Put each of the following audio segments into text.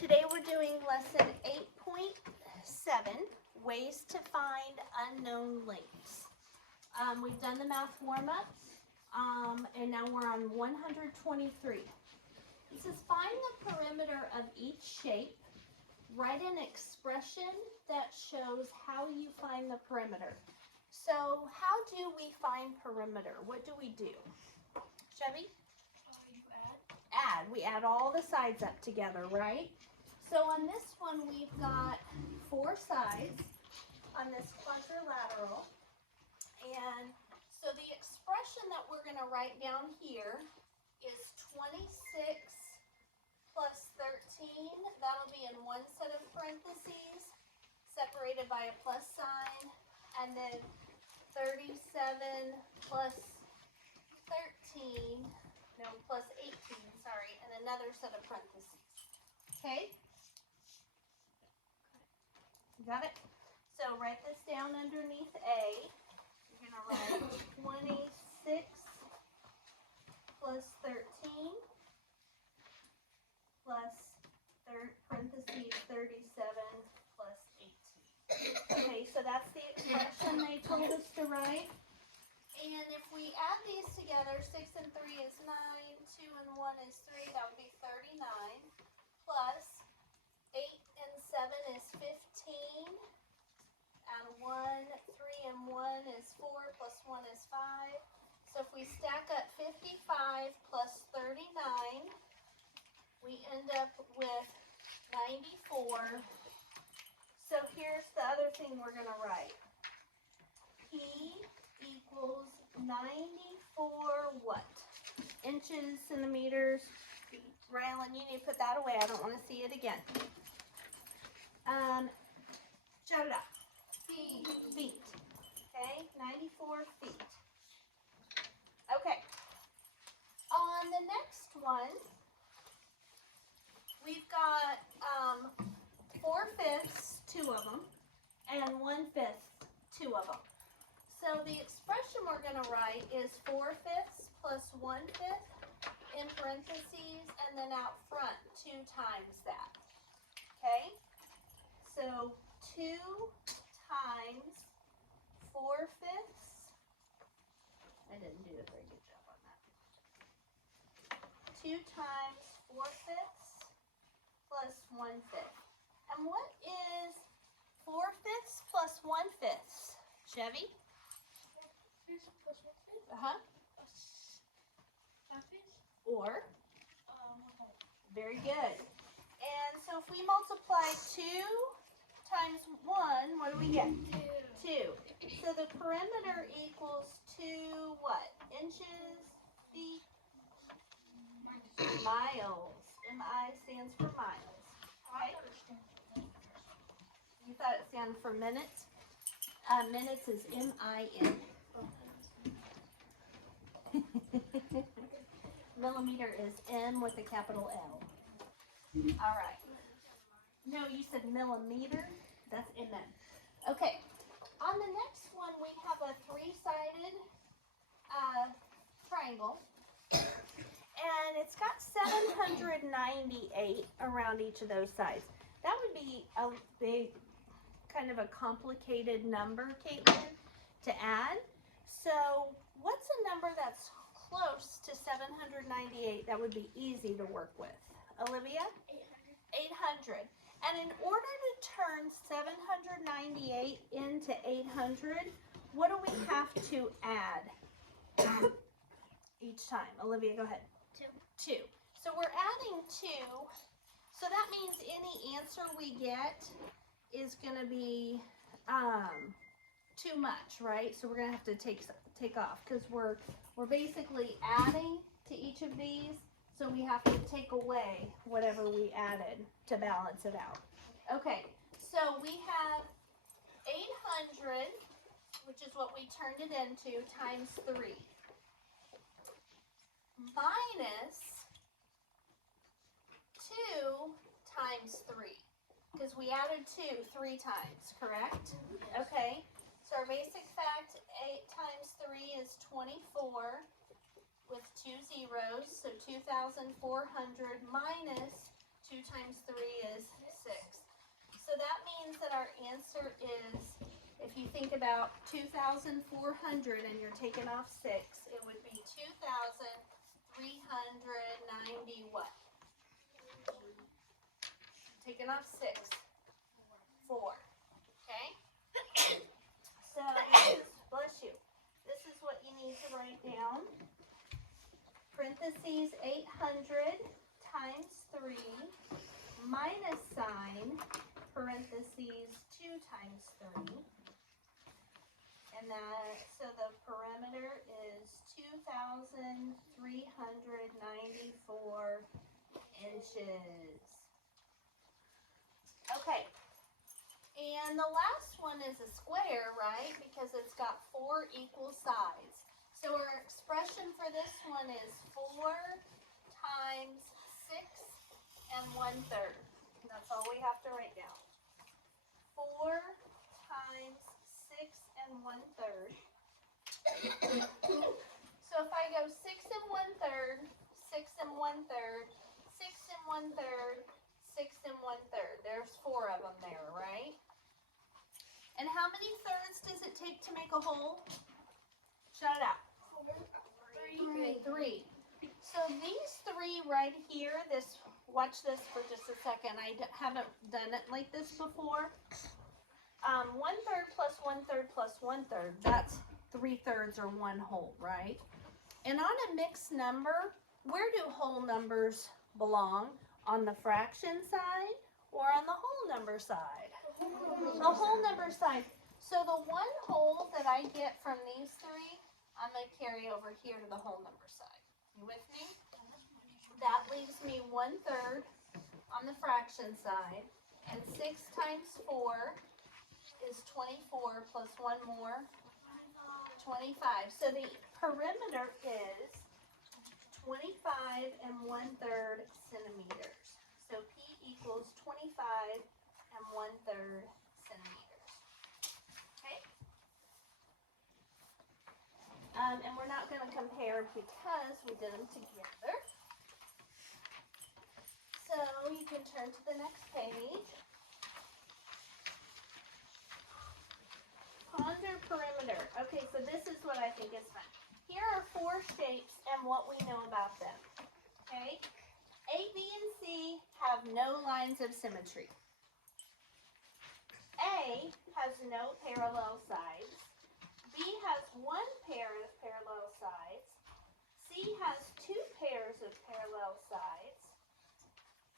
Today we're doing lesson 8.7, ways to find unknown links. We've done the math warm-up, and now we're on 123. It says find the perimeter of each shape. Write an expression that shows how you find the perimeter. So how do we find perimeter? What do we do? Chevy? Add. We add all the sides up together, right? So on this one, we've got 4 sides on this quadrilateral. And so the expression that we're going to write down here is 26 plus 13. That'll be in one set of parentheses, separated by a plus sign. And then 37 plus 13. No, plus 18, sorry, and another set of parentheses. Okay? Got it? So write this down underneath A. You're going to write 26 plus 13 plus parentheses 37 plus 18. Okay, so that's the expression they told us to write. And if we add these together, 6 and 3 is 9, 2 and 1 is 3, that would be 39, plus 8 and 7 is 15, and 1, 3 and 1 is 4, plus 1 is 5. So if we stack up 55 plus 39, we end up with 94. So here's the other thing we're going to write. P equals 94 what? Inches, centimeters, feet. Rylan, you need to put that away. I don't want to see it again. Shout it out. Feet. Feet. Okay, 94 feet. Okay. On the next one, we've got 4/5, 2 of them, and 1/5, 2 of them. So the expression we're going to write is 4/5 plus 1/5 in parentheses, and then out front 2 times that. Okay? So 2 times 4/5. I didn't do a very good job on that. 2 times 4/5 plus 1/5. And what is 4/5 plus 1/5? Chevy? Or, very good. And so if we multiply 2 times 1, what do we get? 2. So the perimeter equals 2 what? Inches, feet, miles. MI stands for miles. Okay? You thought it stands for minutes? Minutes is MIN. Millimeter is M with a capital L. All right. No, you said millimeter. That's MM. Okay. On the next one, we have a 3-sided triangle. And it's got 798 around each of those sides. That would be a big, kind of a complicated number, Caitlin, to add. So what's a number that's close to 798 that would be easy to work with? Olivia? 800. And in order to turn 798 into 800, what do we have to add each time? Olivia, go ahead. 2. So we're adding 2. So that means any answer we get is going to be too much, right? So we're going to have to take off because we're basically adding to each of these. So we have to take away whatever we added to balance it out. Okay, so we have 800, which is what we turned it into, times 3. Minus 2 times 3. Because we added 2 3 times, correct? Okay, so our basic fact, 8 times 3 is 24. With 2 zeros, so 2,400 minus 2 times 3 is means that our answer is, if you think about 2,400 and you're taking off 6, it would be 2,390 what? Taking off 6, 4. Okay? So this is, bless you, this is what you need to write down. Parentheses 800 times 3 minus sign, parentheses 2 times 3. And that, so the perimeter is 2,394 inches. Okay. And the last one is a square, right? Because it's got 4 equal sides. So our expression for this one is 4 times 6 and 1/3. That's all we have to write down. 4 times 6 and 1/3. So if I go 6 and 1/3, 6 and 1/3, 6 and 1/3, 6 and 1/3. There's 4 of them there, right? And how many thirds does it take to make a whole? Shout it out. 3. So these 3 right here, watch this for just a second. I haven't done it like this before. 1/3 plus 1/3 plus 1/3, that's 3/3 or 1 whole, right? And on a mixed number, where do whole numbers belong? On the fraction side or on the whole number side? The whole number side. So the 1 whole that I get from these 3, I'm going to carry over here to the whole number side. You with me? That leaves me 1/3 on the fraction side. And 6 times 4 is 24 plus 1 more, 25. So the perimeter is 25 and 1/3 centimeters. So P equals 25 and 1/3 centimeters. Okay? And we're not going to compare because we did them together. So you can turn to the next page. Ponder perimeter. Okay, so this is what I think is fun. Here are 4 shapes and what we know about them. Okay? A, B, and C have no lines of symmetry. A has no parallel sides. B has 1 pair of parallel sides. C has 2 pairs of parallel sides.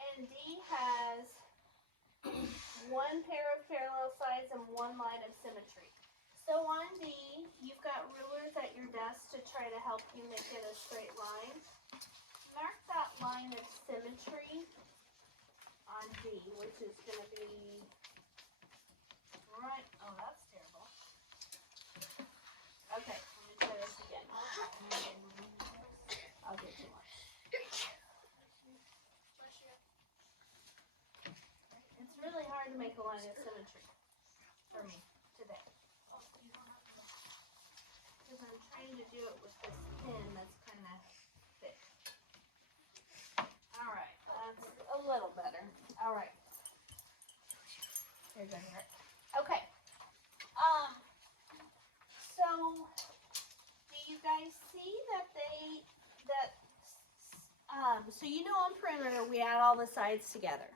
And D has 1 pair of parallel sides and 1 line of symmetry. So on D, you've got rulers at your desk to try to help you make it a straight line. Mark that line of symmetry on D, which is going to be right. Oh, that's terrible. Okay, let me try this again. I'll get too much. It's really hard to make a line of symmetry for me today. Because I'm trying to do it with this pin that's kind of thick. Alright, that's a little better. Alright. Here, go here. Okay. So, do you guys see that so you know on perimeter we add all the sides together.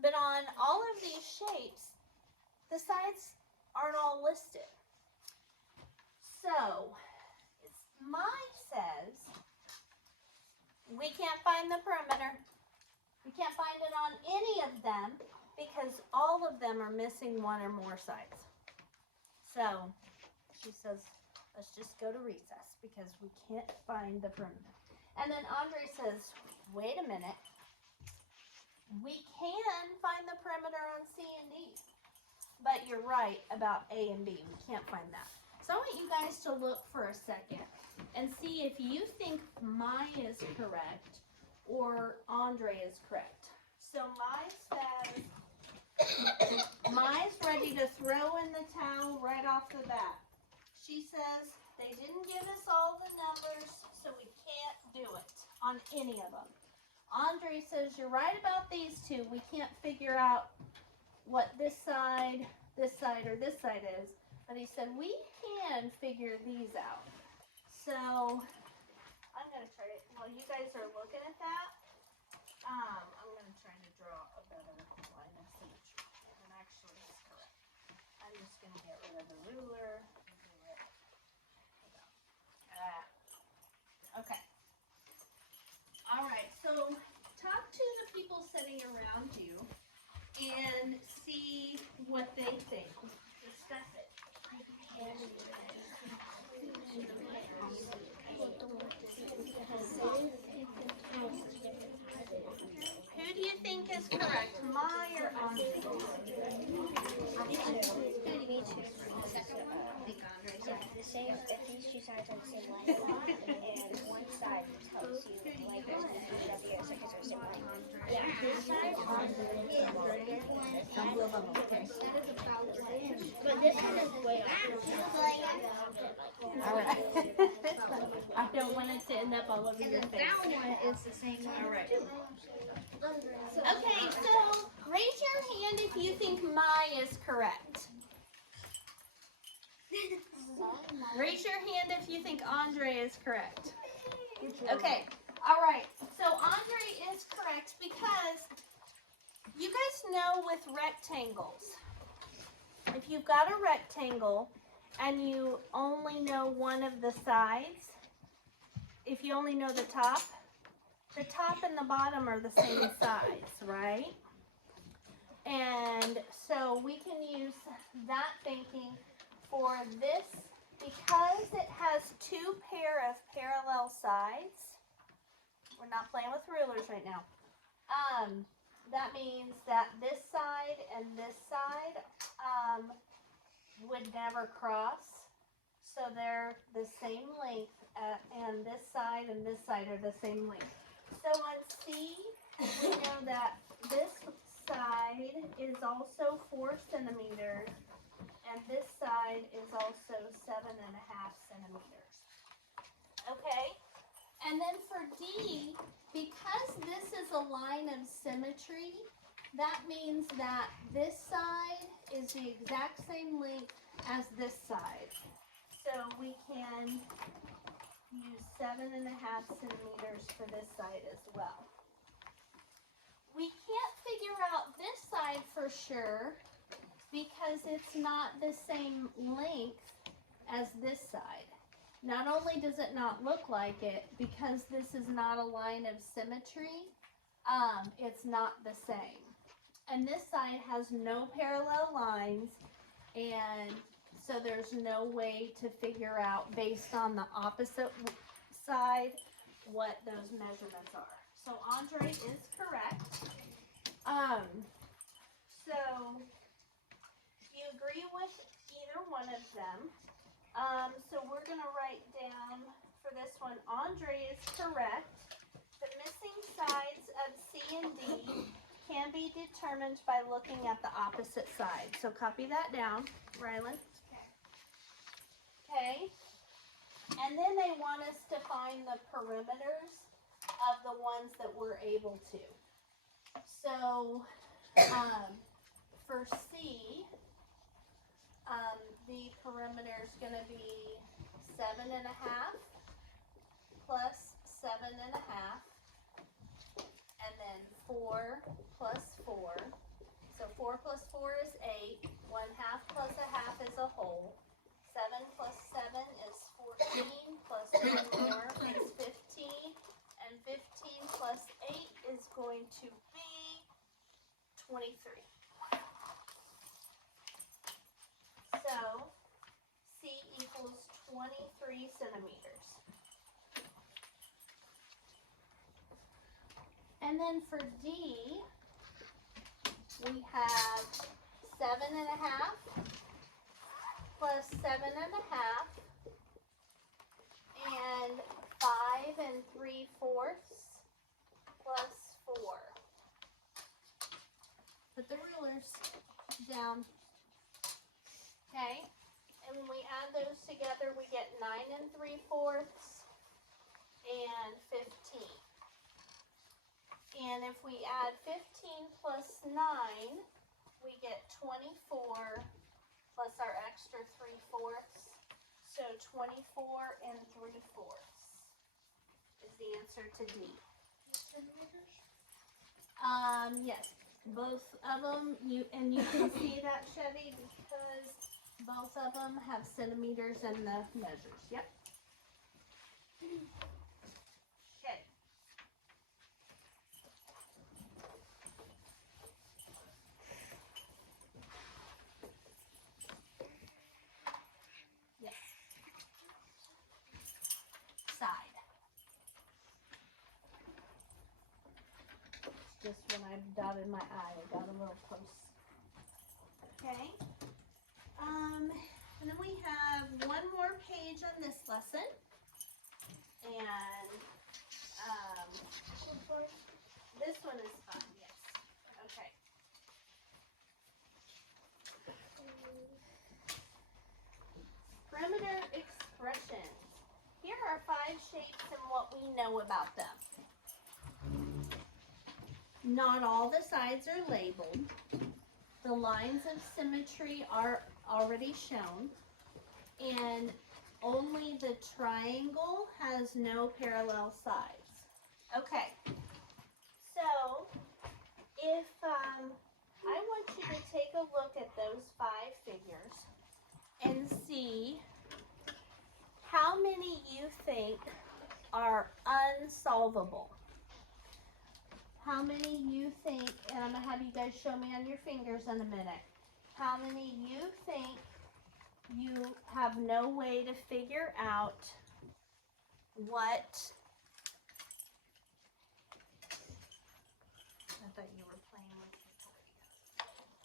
But on all of these shapes, the sides aren't all listed. So, mine says we can't find the perimeter. We can't find it on any of them because all of them are missing 1 or more sides. So, she says, let's just go to recess because we can't find the perimeter. And then Andre says, wait a minute. We can find the perimeter on C and D. But you're right about A and B. We can't find that. So I want you guys to look for a second and see if you think mine is correct or Andre is correct. So Mai's ready to throw in the towel right off the bat. She says they didn't give us all the numbers, so we can't do it on any of them. Andre says you're right about these 2. We can't figure out what this side, or this side is, but he said we can figure these out. So I'm going to try it. While you guys are looking at that, I'm going to try to draw a better line of symmetry. And it actually is correct. I'm just going to get rid of the ruler and do it. Okay. All right. So talk to the people sitting around you and see what they think. Discuss it. Who do you think is correct, my or Andre? Me too. The same, if these two sides are the same length, and one side tells you like there's the two up here, so because they're the same length. Yeah, this side but this one is way off. All right. I don't want it to end up all over your face. That one is the same one. All right. Okay, so raise your hand if you think my is correct. Raise your hand if you think Andre is correct. Okay, all right. So Andre is correct because you guys know with rectangles, if you've got a rectangle and you only know one of the sides, if you only know the top and the bottom are the same size, right? And so we can use that thinking for this because it has two pair of parallel sides. We're not playing with rulers right now. That means that this side and this side would never cross. So they're the same length, and this side and this side are the same length. So on C, we know that this side is also 4 centimeters, and this side is also 7.5 centimeters. Okay? And then for D, because this is a line of symmetry, that means that this side is the exact same length as this side. So we can use 7.5 centimeters for this side as well. We can't figure out this side for sure because it's not the same length as this side. Not only does it not look like it, because this is not a line of symmetry, it's not the same. And this side has no parallel lines, and so there's no way to figure out based on the opposite side what those measurements are. So Andre is correct. So you agree with either one of them. So we're going to write down for this one, Andre is correct. The missing sides of C and D can be determined by looking at the opposite side. So copy that down, Rylan. Okay. And then they want us to find the perimeters of the ones that we're able to. So for C, the perimeter is going to be 7.5 plus 7.5, and then 4 plus 4. So 4 plus 4 is 8. 1/2 plus 1/2 is a whole. 7 plus 7 is 14, plus 1 more is 15, and 15 plus 8 is going to be 23. So C equals 23 centimeters. And then for D, we have 7.5 plus 7.5 and 5 3/4 plus 4. Put the rulers down. Okay, and when we add those together, we get 9 3/4 and 15. And if we add 15 plus 9, we get 24 plus our extra 3/4. So 24 and 3/4 is the answer to D. Yes, both of them, you can see that, Chevy, because both of them have centimeters in the measures. Yep. Okay. Yes. Side. Just when I dotted my I got a little close. Okay. And then we have one more page on this lesson. And this one is fun, yes. Okay. Perimeter expressions. Here are 5 shapes and what we know about them. Not all the sides are labeled. The lines of symmetry are already shown. And only the triangle has no parallel sides. Okay. So, if I want you to take a look at those 5 figures and see how many you think are unsolvable. How many you think, and I'm going to have you guys show me on your fingers in a minute, how many you think you have no way to figure out what, I thought you were playing with your toy.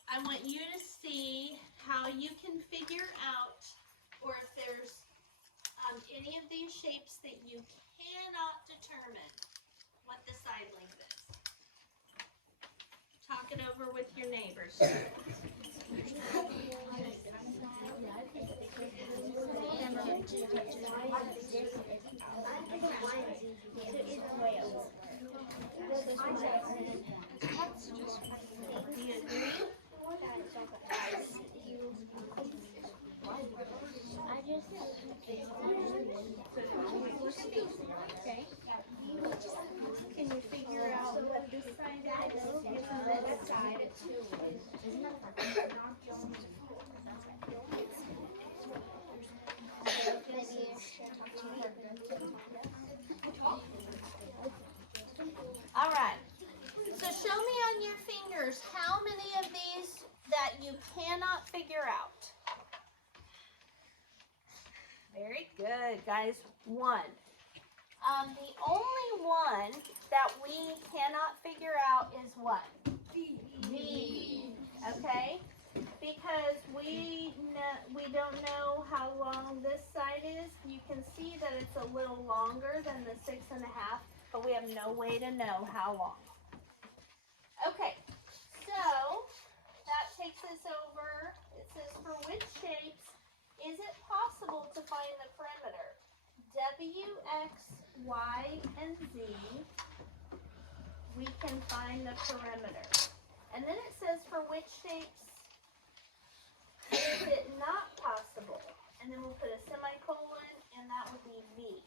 I want you to see how you can figure out, or if there's any of these shapes that you cannot determine what the side length is. Talk it over with your neighbors. Do you agree? Okay. Can you figure out what this side is? This side. All right. So show me on your fingers how many of these that you cannot figure out. Very good, guys. 1. The only one that we cannot figure out is what? V. Okay? Because we don't know how long this side is. You can see that it's a little longer than the 6.5, but we have no way to know how long. Okay, so that takes us over. It says, for which shapes is it possible to find the perimeter? W, X, Y, and Z, we can find the perimeter. And then it says, for which shapes is it not possible? And then we'll put a semicolon, and that would be V.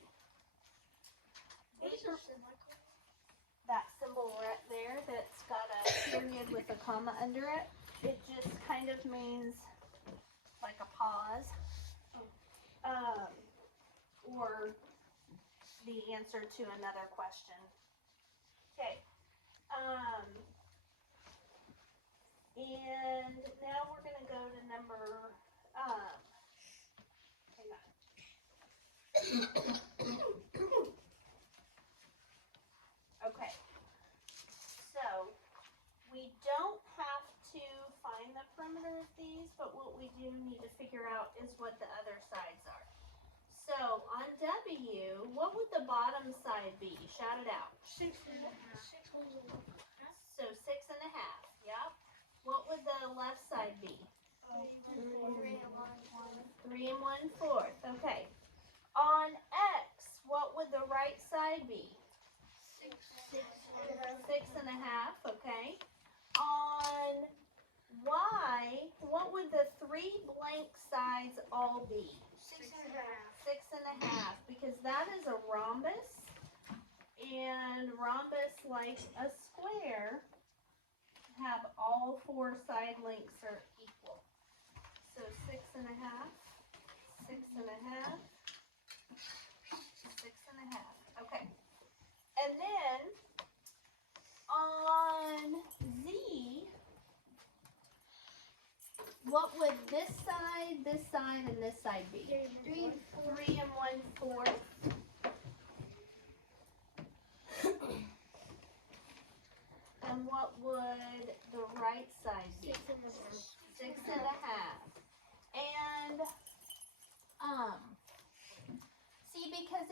That symbol right there that's got a period with a comma under it, it just kind of means like a pause. Or the answer to another question. Okay. And now we're going to go to number, hang on. Okay. So, we don't have to find the perimeter of these, but what we do need to figure out is what the other sides are. So, on W, what would the bottom side be? Shout it out. 6.5. So 6.5, yeah. What would the left side be? 3 and 1/4. Okay. On X, what would the right side be? 6.5. Okay. On Y, 3 blank sides all be? 6.5, because that is a rhombus, and rhombus, like a square, have all 4 side lengths are equal. So 6.5, 6.5, 6.5. Okay. And then on Z, what would this side, and this side be? 3 and 4. 3 and 1/4. And what would the right side be? 6.5. And see, because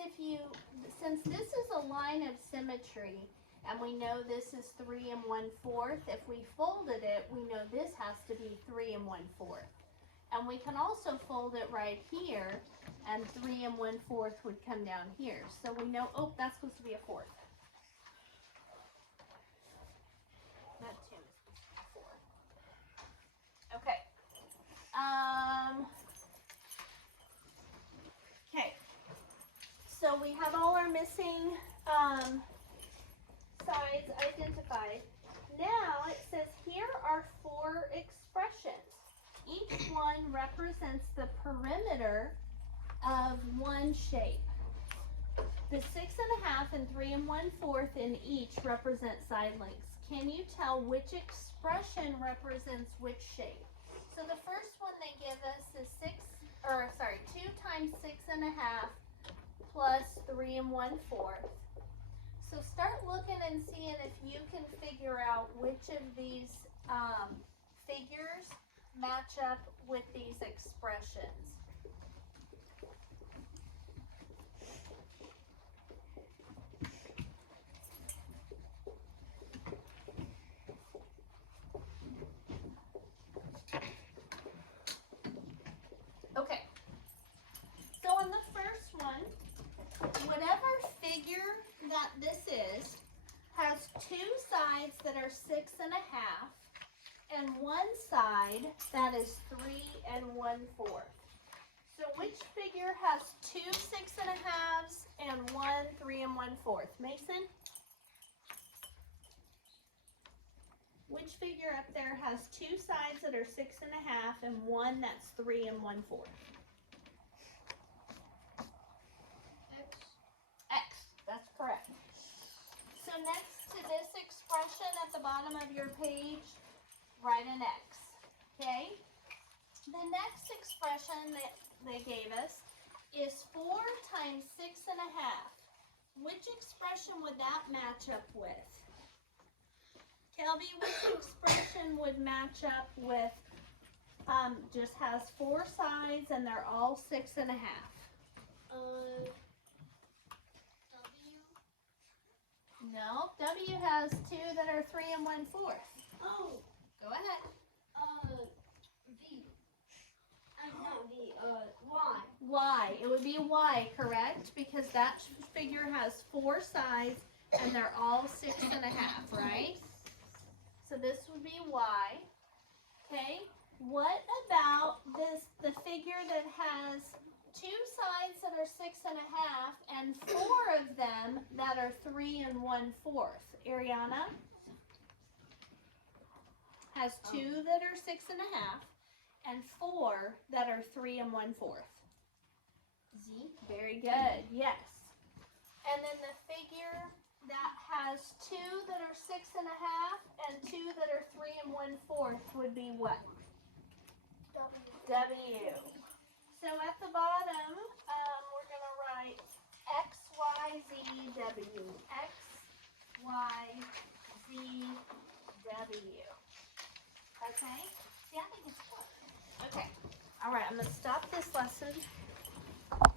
since this is a line of symmetry, and we know this is 3 and 1/4, if we folded it, we know this has to be 3 and 1/4. And we can also fold it right here, and 3 and 1/4 would come down here. So we know, oh, that's supposed to be a 4th. That too is supposed to be a 4th. Okay. Okay. So we have all our missing sides identified. Now it says here are 4 expressions. Each one represents the perimeter of one shape. The 6.5 and 3 and 1/4 in each represent side lengths. Can you tell which expression represents which shape? So the first one they give us is 2 times 6.5 plus 3 and 1/4. So start looking and seeing if you can figure out which of these figures match up with these expressions. Okay, so on the first one, whatever figure that this is has 2 sides that are 6.5 and one side that is 3 and 1/4. So which figure has 2 6.5s and one 3 and 1/4? Mason? Which figure up there has 2 sides that are 6.5 and one that's 3 and 1/4? X, that's correct. So next to this expression at the bottom of your page, write an X, okay? The next expression that they gave us is 4 times 6.5. Which expression would that match up with? Kelby, which expression would match up with, just has 4 sides and they're all 6.5? No, W has 2 that are 3 and 1/4. Oh, Go ahead. Y. Y. It would be Y, correct? Because that figure has 4 sides and they're all 6.5, right? So this would be Y. Okay. What about the figure that has 2 sides that are 6.5 and 4 of them that are 3 and 1/4? Ariana has 2 that are 6.5 and 4 that are 3 and 1/4. Z. Very good. Yes. And then the figure that has 2 that are 6.5 and 2 that are 3 and 1/4 would be what? W. So at the bottom, we're going to write X, Y, Z, W. X, Y, Z, W. Okay? See, I think it's fun. Okay. All right, I'm going to stop this lesson